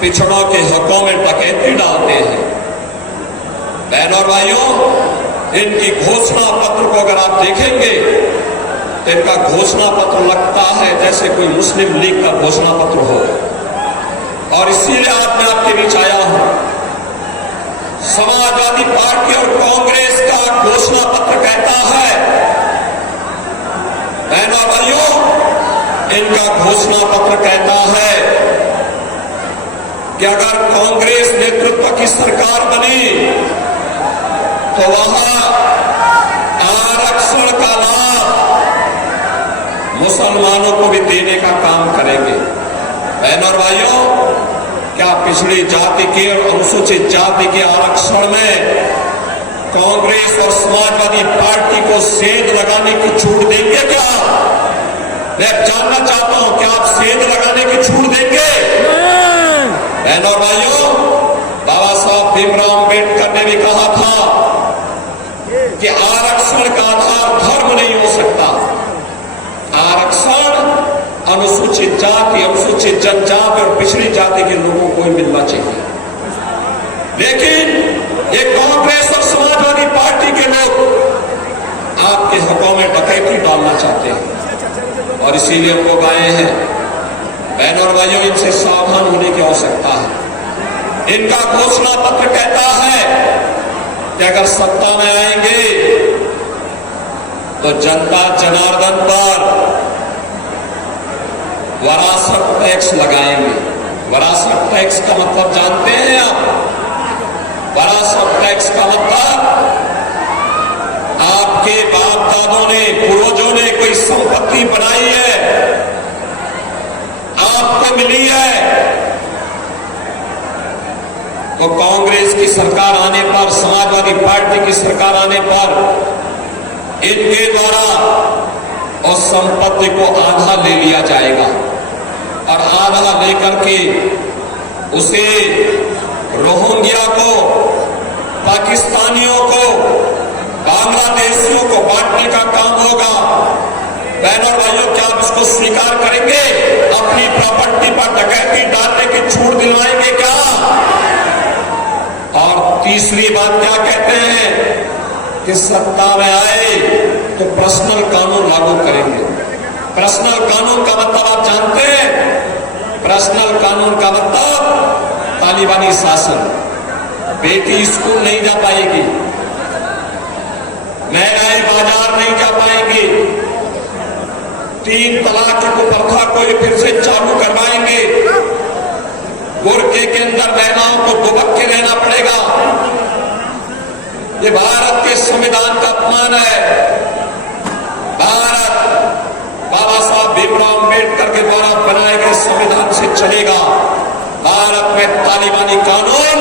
पिछड़ों के हकों में डकैती डालते हैं। बहनों और भाइयों, इनकी घोषणा पत्र को अगर आप देखेंगे तो इनका घोषणा पत्र लगता है जैसे कोई मुस्लिम लीग का घोषणा पत्र हो। और इसीलिए आज मैं आपके बीच आया हूं। समाजवादी पार्टी और कांग्रेस का घोषणा पत्र कहता है, बहनों भाइयों, इनका घोषणा पत्र कहता है कि अगर कांग्रेस नेतृत्व की सरकार बनी तो वहां आरक्षण का लाभ मुसलमानों को भी देने का काम करेंगे। बहनों और भाइयों, क्या पिछड़ी जाति के और अनुसूचित जाति के आरक्षण में कांग्रेस और समाजवादी पार्टी को सेंध लगाने की छूट देंगे क्या? मैं जानना चाहता हूं कि आप सेंध लगाने की छूट देंगे? बहनों और भाइयों, बाबा साहब भीमराव अंबेडकर ने भी कहा था कि आरक्षण का आधार धर्म नहीं हो सकता। आरक्षण अनुसूचित जाति, अनुसूचित जनजाति और पिछड़ी जाति के लोगों को ही मिलना चाहिए। लेकिन ये कांग्रेस और समाजवादी पार्टी के लोग आपके हकों में डकैती डालना चाहते हैं और इसीलिए हम लोग आए हैं। बहनों और भाइयों, इनसे सावधान होने की आवश्यकता है। इनका घोषणा पत्र कहता है कि अगर सत्ता में आएंगे तो जनता जनार्दन पर वरासत टैक्स लगाएंगे। वरासत टैक्स का मतलब जानते हैं आप? वरासत टैक्स का मतलब आपके बाप दादों ने, पूर्वजों ने कोई संपत्ति बनाई है, आपको मिली है, तो कांग्रेस की सरकार आने पर, समाजवादी पार्टी की सरकार आने पर इनके द्वारा उस संपत्ति को आधा ले लिया जाएगा और आधा लेकर के उसे रोहिंग्या को, पाकिस्तानियों को, बांग्लादेशियों को बांटने का काम होगा। बहनों भाइयों, क्या आप इसको स्वीकार करेंगे? अपनी प्रॉपर्टी पर डकैती डालने की छूट दिलवाएंगे क्या? और तीसरी बात क्या कहते हैं कि सत्ता में आए तो पर्सनल कानून लागू करेंगे। पर्सनल कानून का मतलब आप जानते हैं? पर्सनल कानून का मतलब तालिबानी शासन। बेटी स्कूल नहीं जा पाएगी, महिलाएं बाजार नहीं जा पाएंगी, 3 तलाक की प्रथा को फिर से चालू करवाएंगे, बुर्के के अंदर महिलाओं को दुबक के रहना पड़ेगा। ये भारत के संविधान का अपमान है। भारत बाबा साहब भीमराव अंबेडकर के द्वारा बनाए गए संविधान से चलेगा। भारत में तालिबानी कानून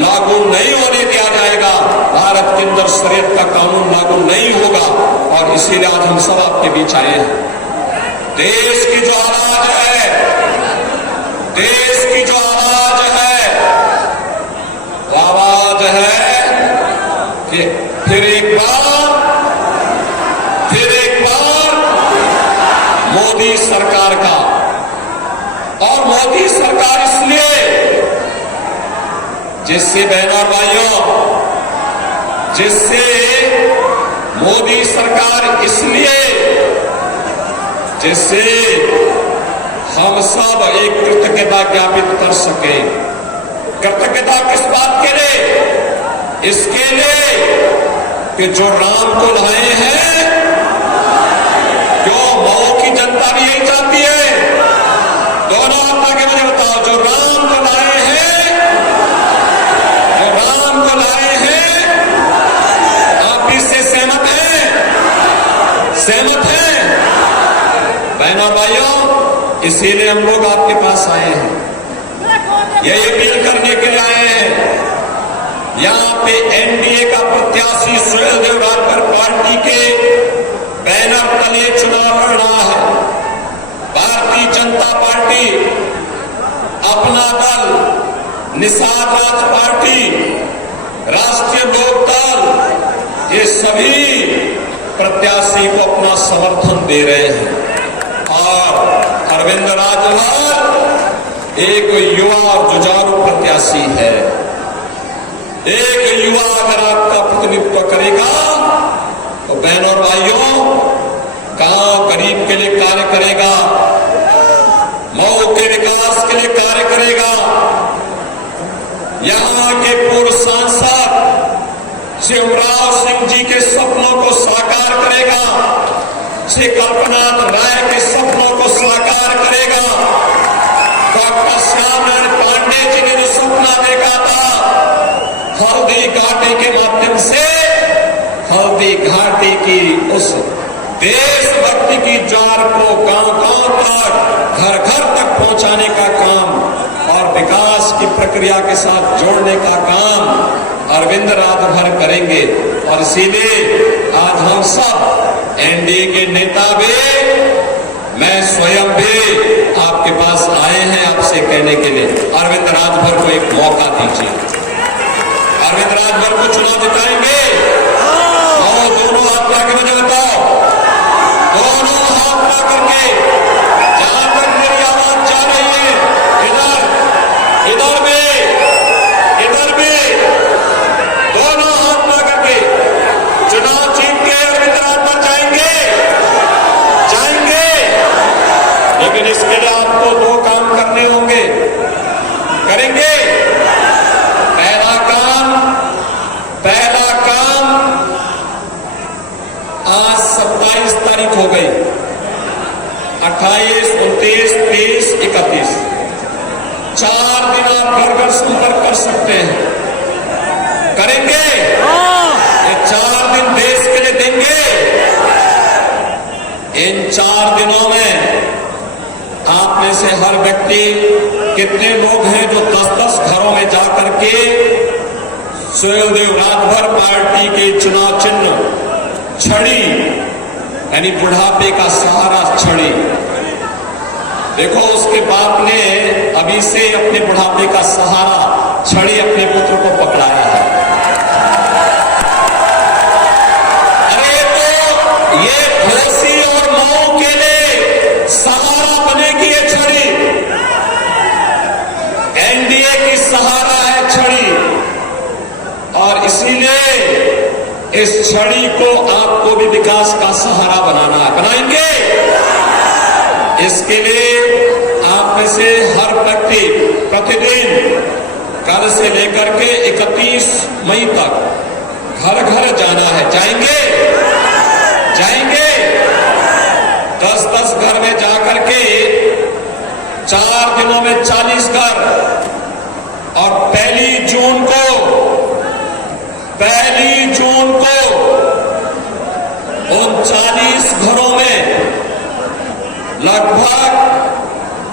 लागू नहीं होने दिया जाएगा। भारत के अंदर शरीयत का कानून लागू नहीं होगा। और इसीलिए आज हम सब आपके बीच आए हैं। देश की जो आवाज है, देश की जो आवाज है, वो आवाज है कि फिर एक बार मोदी सरकार का। और मोदी सरकार इसलिए, जिससे बहनों और भाइयों, जिससे मोदी सरकार इसलिए जिससे हम सब एक कृतज्ञता ज्ञापित कर सके। कृतज्ञता किस बात के लिए? इसके लिए कि जो राम को लाए हैं, जो मऊ की जनता भी यही चाहती है। दोनों आप आगे मुझे बताओ, जो राम को लाए हैं, जो राम को लाए हैं, आप इससे सहमत हैं? सहमत हैं? बहनों भाइयों, इसीलिए हम लोग आपके पास आए हैं, यही अपील करने के लिए आए हैं। यहाँ पे एनडीए का प्रत्याशी सुहेलदेव राठौर पार्टी के बैनर तले चुनाव लड़ रहा है। भारतीय जनता पार्टी, अपना दल, निषाद राज पार्टी, राष्ट्रीय लोक दल, ये सभी प्रत्याशी को अपना समर्थन दे रहे हैं। और अरविंद राजभर एक युवा और जुझारू प्रत्याशी है। एक युवा अगर आपका प्रतिनिधित्व करेगा तो बहनों और भाइयों, गांव गरीब के लिए कार्य करेगा, मऊ के विकास के लिए कार्य करेगा। यहां के पूर्व सांसद शिवराज सिंह जी के सपनों को साकार करेगा, श्री कल्पनाथ राय के सपनों को साकार करेगा। डॉक्टर श्यामनारायण पांडे जी ने जो सपना देखा था हल्दी घाटी के माध्यम से, हल्दी घाटी की उस देशभक्ति की ज्वार को गांव-गांव तक, घर-घर तक पहुंचाने का काम और विकास की प्रक्रिया के साथ जोड़ने का काम अरविंद रात भर करेंगे। और इसीलिए आज हम सब एनडीए के नेता भी, मैं स्वयं भी आपके पास आए हैं आपसे कहने के लिए अरविंद राजभर को एक मौका दीजिए। अरविंद राजभर को चुनाव जिताएंगे। और दोनों हाथ ला के मुझे बताओ, दोनों हाथ ला करके, जहां तक मेरी आवाज जा रही है, इधर भी दोनों हाथ ला करके चुनाव जीत के अरविंद राजभर जाएंगे। लेकिन इसके लिए आपको दो काम करने होंगे, करेंगे। पहला काम, आज 27 तारीख हो गई, 28, 29, 30, 31, 4 दिन आप घर घर संपर्क कर सकते हैं, करेंगे। ये 4 दिन देश के लिए देंगे। इन 4 दिनों में आप में से हर व्यक्ति, कितने लोग हैं जो 10-10 घरों में जाकर के सुखदेव राजभर पार्टी के चुनाव चिन्ह छड़ी, यानी बुढ़ापे का सहारा छड़ी, देखो उसके बाप ने अभी से अपने बुढ़ापे का सहारा छड़ी अपने पुत्र को पकड़ाया है। अरे तो ये घोसी और मऊ के लिए सहारा बनेगी ये छड़ी, एनडीए की सहारा है छड़ी। और इसीलिए इस छड़ी को आपको भी विकास का सहारा बनाना है, बनाएंगे। इसके लिए आप में से हर व्यक्ति प्रतिदिन कल से लेकर के 31 मई तक घर घर जाना है। जाएंगे 10-10 घर में जाकर के 4 दिनों में 40 घर, और पहली जून को उन 40 घरों में लगभग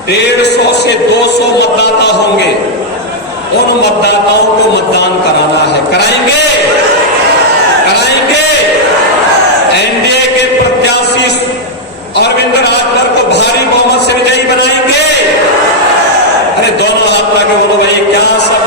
150 से 200 मतदाता होंगे। उन मतदाताओं को मतदान कराना है, कराएंगे। एनडीए के प्रत्याशी अरविंद राजभर को भारी बहुमत से विजयी बनाएंगे। अरे दोनों हाथ ला के बोलो भाई, क्या सब